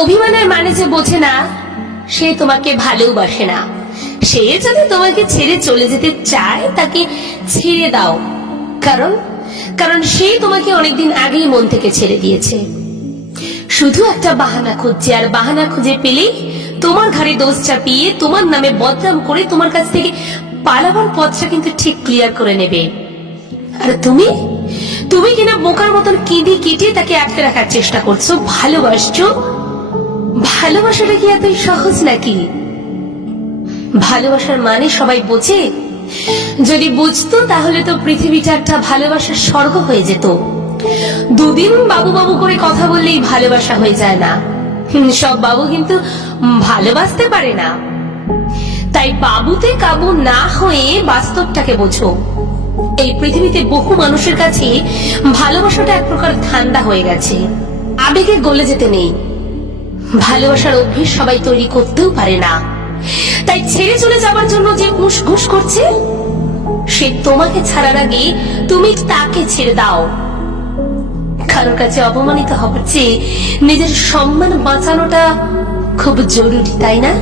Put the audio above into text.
অভিমানের মানে যে বোঝে না সে তোমাকে ভালোবাসে না। সে যদি তোমাকে ছেড়ে চলে যেতে চায় তাকে ছেড়ে দাও, কারণ কারণ সে তোমাকে অনেকদিন আগেই মন থেকে ছেড়ে দিয়েছে। শুধু একটা বাহানা খুঁজছে, আর বাহানা খুঁজে পেলেই তোমার ঘাড়ে দোষ চাপিয়ে তোমার নামে বদনাম করে তোমার কাছ থেকে পালাবার পথটা কিন্তু ঠিক ক্লিয়ার করে নেবে। আর তুমি তুমি কিনা বোকার মতন কেঁদে কেটে তাকে আটকে রাখার চেষ্টা করছো। ভালোবাসছো? ভালোবাসাটা কি এতই সহজ নাকি? ভালোবাসার মানে সবাই বোঝে? যদি বুঝতো তাহলে তো পৃথিবীটা একটা ভালোবাসার স্বর্গ হয়ে যেত। দুদিন বাবু বাবু করে কথা বললেই ভালোবাসা হয়ে যায় না। সব বাবু কিন্তু ভালোবাসতে পারে না। তাই বাবুতে কাবু না হয়ে বাস্তবটাকে বোঝো। এই পৃথিবীতে বহু মানুষের কাছে ভালোবাসাটা এক প্রকার ধান্দা হয়ে গেছে। আবেগে গলে যেতে নেই। ভালোবাসার অভ্যেস সবাই তৈরি করতেও পারে না। তাই ছেড়ে চলে যাবার জন্য যে উসঘুস করছে, সে তোমাকে ছাড়ার আগে তুমি তাকে ছেড়ে দাও। কারোর কাছে অপমানিত হবার চেয়ে নিজের সম্মান বাঁচানোটা খুব জরুরি, তাই না?